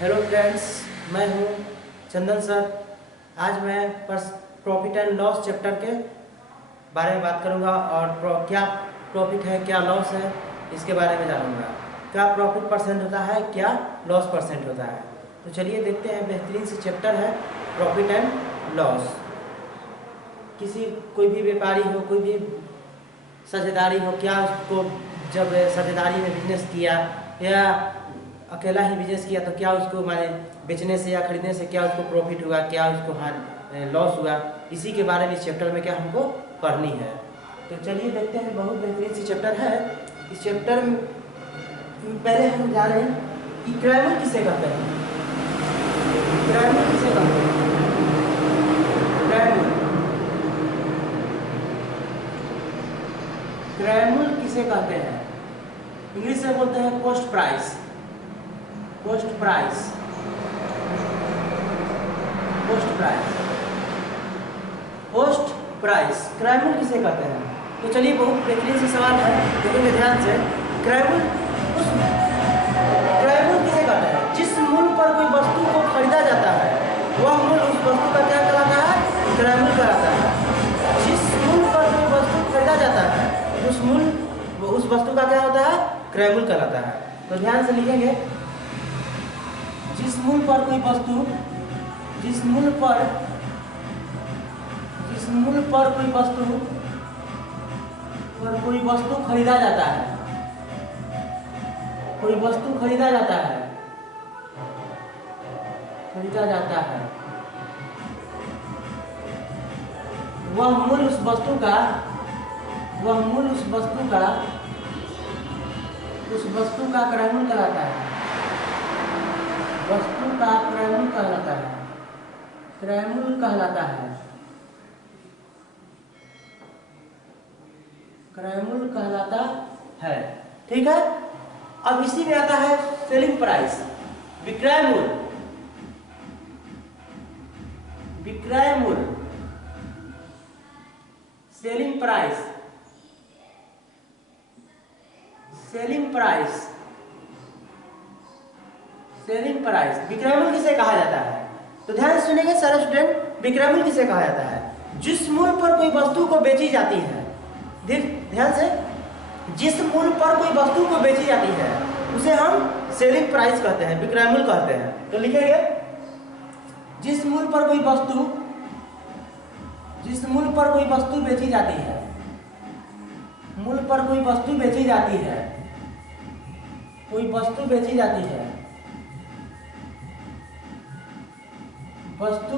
Hello friends, मैं हूं चंदन sir. आज मैं प्रॉफिट एंड लॉस चैप्टर के बारे में बात करूंगा और क्या प्रॉफिट है क्या लॉस है इसके बारे में जानूंगा। क्या प्रॉफिट परसेंट होता है, क्या लॉस परसेंट होता है। तो चलिए देखते हैं। बेहतरीन से चैप्टर है प्रॉफिट एंड लॉस। कोई भी व्यापारी हो, कोई भी साझेदारी हो, क्या उसको जब साझेदारी में बिजनेस किया या अकेला ही बिजनेस किया तो क्या उसको माने बेचने से या खरीदने से क्या उसको प्रॉफिट हुआ, क्या उसको लॉस हुआ, इसी के बारे में इस चैप्टर में क्या हमको पढ़नी है। तो चलिए देखते हैं। बहुत बेहतरीन सी चैप्टर है। इस चैप्टर में पहले हम जाने कि क्रय किसे कहते हैं। क्रय किसे कहते हैं? क्रय किसे कहते हैं? इंग्लिश में बोलते हैं cost price. Cost price, cost price, cost price. क्रय मूल्य किसे कहते हैं? तो चलिए बहुत बेहतरीन से सवाल है, देखेंगे ध्यान से। क्रय मूल्य किसे कहते हैं? जिस मूल्य पर कोई वस्तु को खरीदा जाता है वह मूल्य उस वस्तु का क्या कहलाता है? क्रय मूल्य कहलाता है। जिस मूल्य पर कोई वस्तु खरीदा जाता है उस वस्तु का क्या होता है? क्रय मूल्य कहलाता है। तो ध्यान से लिखेंगे। जिस मूल्य पर कोई वस्तु खरीदा जाता है, कोई वस्तु खरीदा जाता है, वह मूल्य उस वस्तु का क्रय मूल्य कहलाता है। वस्तु का क्रय मूल्य कहलाता है। क्रय मूल्य कहलाता है। क्रय मूल्य कहलाता है। ठीक है। अब इसी में आता है सेलिंग प्राइस, विक्रय मूल्य। विक्रय मूल्य, selling price. Selling price, selling price. विक्रय मूल्य किसे कहा जाता है? तो ध्यान से सुनेंगे सारे स्टूडेंट। विक्रय मूल्य किसे कहा जाता है? जिस मूल्य पर कोई वस्तु को बेची जाती है, ध्यान से, जिस मूल्य पर कोई वस्तु को बेची जाती है उसे हम सेलिंग प्राइस कहते हैं, विक्रय मूल्य कहते हैं। तो लिखेंगे जिस मूल्य पर कोई वस्तु बेची जाती है, मूल्य पर कोई वस्तु बेची जाती है, वस्तु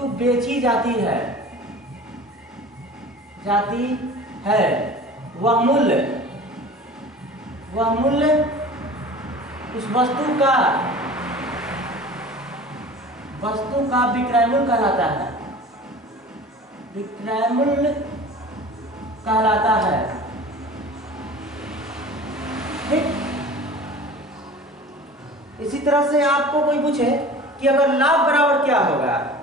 बेची जाती है, वह मूल्य उस वस्तु का विक्रय मूल्य कहलाता है। विक्रय मूल्य कहलाता है। ठीक। इसी तरह से आपको कोई पूछे कि अगर लाभ बराबर क्या होगा,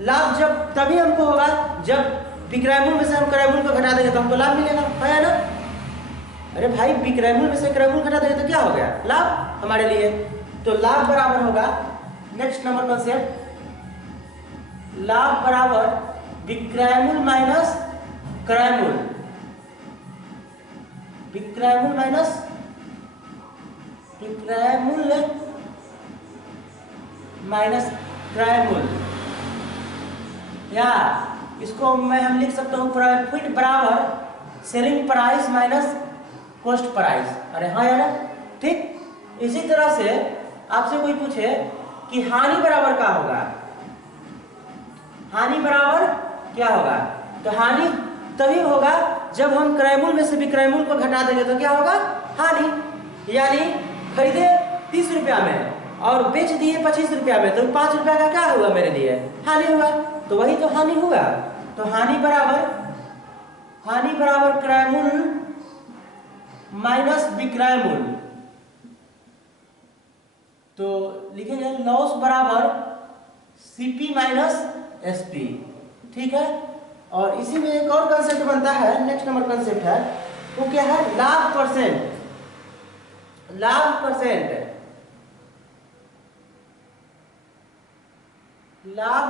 लाभ जब तभी हमको होगा जब विक्रय मूल्य में से हम क्रय मूल्य को घटा देंगे तो हमको लाभ मिलेगा, है ना? अरे भाई, विक्रय मूल्य में से क्रय मूल्य घटा देंगे तो क्या हो गया? लाभ हमारे लिए। तो लाभ बराबर होगा, नेक्स्ट नंबर कंसेप्ट, लाभ बराबर विक्रय मूल्य माइनस क्रय मूल्य। विक्रय मूल्य माइनस क्रय मूल्य, या इसको हम लिख सकता हूँ प्रॉफिट बराबर selling price minus cost price. अरे हाँ यार, ठीक। इसी तरह से आपसे कोई पूछे कि हानि बराबर क्या होगा, हानि बराबर क्या होगा, तो हानि तभी होगा जब हम क्रय मूल्य में से विक्रय मूल्य को घटा देंगे तो क्या होगा? हानि। यानी खरीदे 30 रुपया में और बेच दिए 25 रुपया में, तो 5 रुपया का क्या हुआ मेरे लिए? हानि हुआ। तो वही तो हानि हुआ। तो हानि बराबर क्रय मूल्य माइनस विक्रय मूल्य। तो लिखेंगे लॉस बराबर सीपी माइनस एसपी। ठीक है। और इसी में एक और कंसेप्ट बनता है, नेक्स्ट नंबर कंसेप्ट है वो क्या है? लाभ परसेंट। लाभ परसेंट, लाभ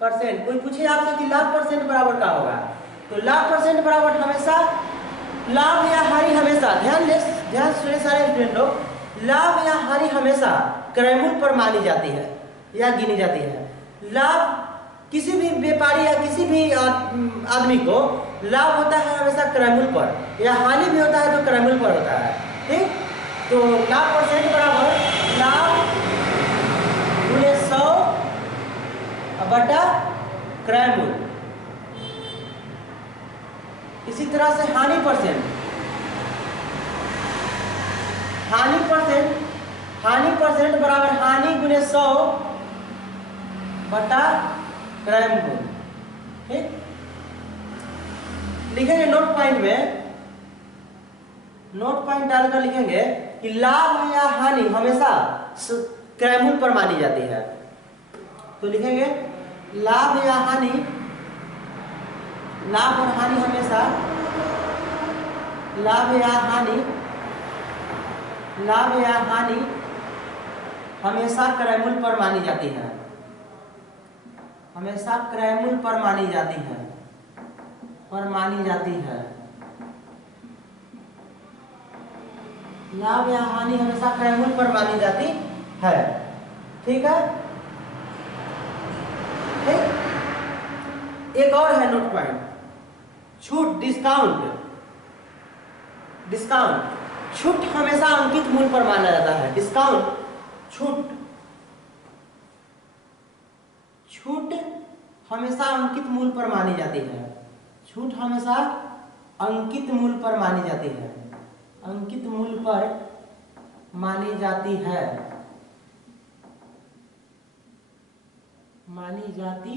परसेंट, कोई पूछे आपसे कि लाभ परसेंट बराबर क्या होगा, तो लाभ परसेंट बराबर हमेशा लाभ या हानि हमेशा, ध्यान सुनिए सारे स्टूडेंट लोग, लाभ या हानि हमेशा क्रयमूल्य पर मानी जाती है या गिनी जाती है। लाभ किसी भी व्यापारी या किसी भी आदमी को लाभ होता है हमेशा क्रयमूल्य पर, या हानि भी होता है तो क्रयमूल्य पर होता है। ठीक, तो लाभ परसेंट बराबर लाभ गुणे 100 बटा क्रयमूल्य। इसी तरह से हानि परसेंट, हानि परसेंट बराबर हानि गुणे 100 बटा क्रयमूल्य। ठीक, लिखेंगे नोट पॉइंट में, नोट पॉइंट डालकर लिखेंगे कि लाभ या हानि हमेशा क्रयमूल्य पर मानी जाती है। तो लिखेंगे लाभ या हानि, लाभ और हानि हमेशा, लाभ या हानि, लाभ या हानि हमेशा क्रयमूल्य पर मानी जाती है, हमेशा क्रयमूल्य पर मानी जाती है, पर मानी जाती है। लाभ या हानि हमेशा क्रयमूल्य पर मानी जाती है। ठीक है, ठीक? एक और है नोट पॉइंट, छूट, डिस्काउंट, डिस्काउंट, छूट हमेशा अंकित मूल्य पर माना जाता है। डिस्काउंट, छूट, छूट हमेशा अंकित मूल्य पर मानी जाती है, छूट हमेशा अंकित मूल्य पर मानी जाती है, अंकित मूल्य पर मानी जाती है, मानी जाती,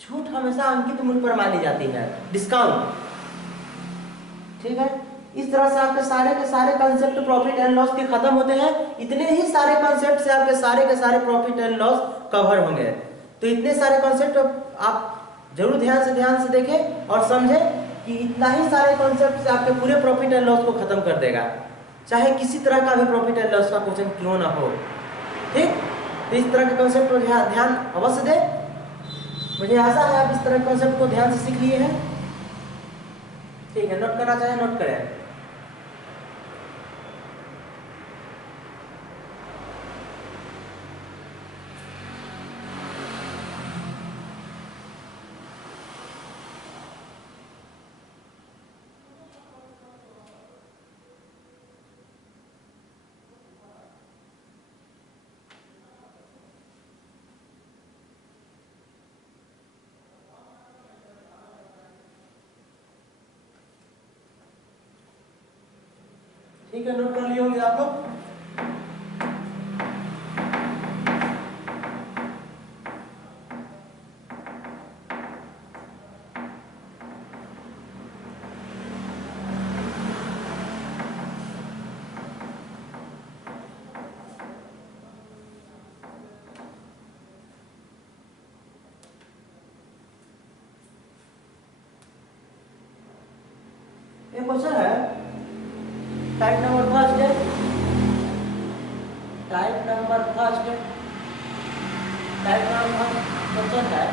छूट हमेशा अंकित मूल्य पर मानी जाती है, डिस्काउंट। ठीक है, इस तरह से आपके सारे के सारे कॉन्सेप्ट प्रॉफिट एंड लॉस के खत्म होते हैं। इतने ही सारे कॉन्सेप्ट से आपके सारे के सारे प्रॉफिट एंड लॉस कवर होंगे। तो इतने सारे कॉन्सेप्ट आप जरूर ध्यान से देखें और समझें कि इतना ही सारे कॉन्सेप्ट से आपके पूरे प्रॉफिट एंड लॉस को खत्म कर देगा, चाहे किसी तरह का भी प्रॉफिट एंड लॉस का क्वेश्चन क्यों ना हो। ठीक, तो इस तरह के कॉन्सेप्ट को ध्यान अवश्य दें। मुझे आशा है आप इस तरह के कॉन्सेप्ट को ध्यान से सीख लिए हैं। ठीक है, नोट करना चाहे नोट करें। ठीक है, नोट कर लिए होंगे आप लोग। एक क्वेश्चन है टाइप नंबर फर्स्ट है, type number first, type number question है,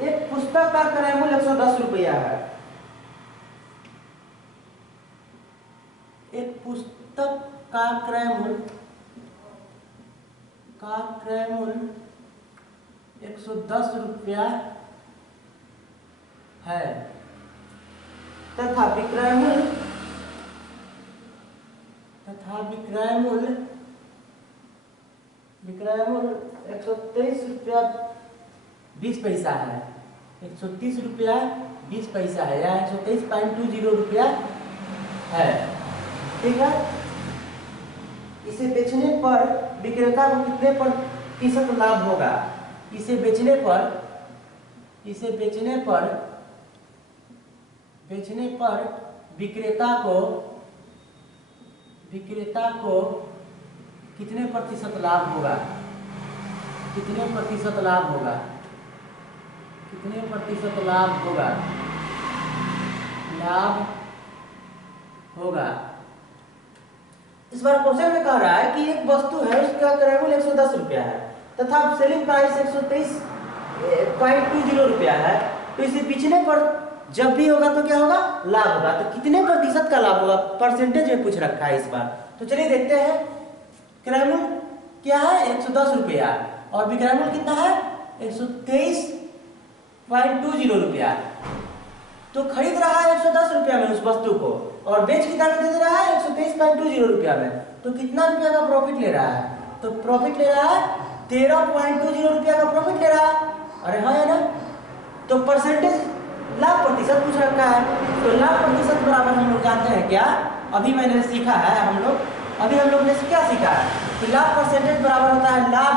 एक पुस्तक का क्रय मूल्य 110 रुपया है। एक पुस्तक का क्रय मूल्य 110 रुपया है तथा विक्रय मूल्य 123 रुपया 20 पैसा है, 130 रुपया 20 पैसा है, या 123.20 रुपया है। ठीक है, इसे बेचने पर विक्रेता को कितने प्रतिशत लाभ होगा? इसे बेचने पर विक्रेता को कितने प्रतिशत लाभ होगा? कितने प्रतिशत लाभ होगा? कितने प्रतिशत लाभ होगा? लाभ होगा। इस बार क्वेश्चन में कह रहा है कि एक वस्तु है उसका क्रय मूल्य 110 रुपया है तथा सेलिंग प्राइस 123.20 रुपया है, तो इसे बेचने पर जब भी होगा तो क्या होगा, लाभ होगा। तो कितने प्रतिशत का लाभ होगा, परसेंटेज में पूछ रखा है इस बार। तो चलिए देखते हैं। क्रय मूल्य क्या है 110 रुपया और विक्रय मूल्य कितना है 123.20 रुपया। तो खरीद रहा है 110 रुपया में उस वस्तु को और बेच कितना में दे रहा है 123.20 रुपया में। तो कितना रुपया का प्रॉफिट ले रहा है, तो प्रॉफिट ले रहा है 13.20 रुपया का प्रॉफिट ले रहा है। अरे हाँ है ना। तो परसेंटेज लाभ प्रतिशत पूछ रखा है, तो लाभ प्रतिशत बराबर हम लोग जानते हैं क्या, अभी मैंने सीखा है हम लोग ने क्या सीखा है कि लाभ परसेंटेज बराबर होता है लाभ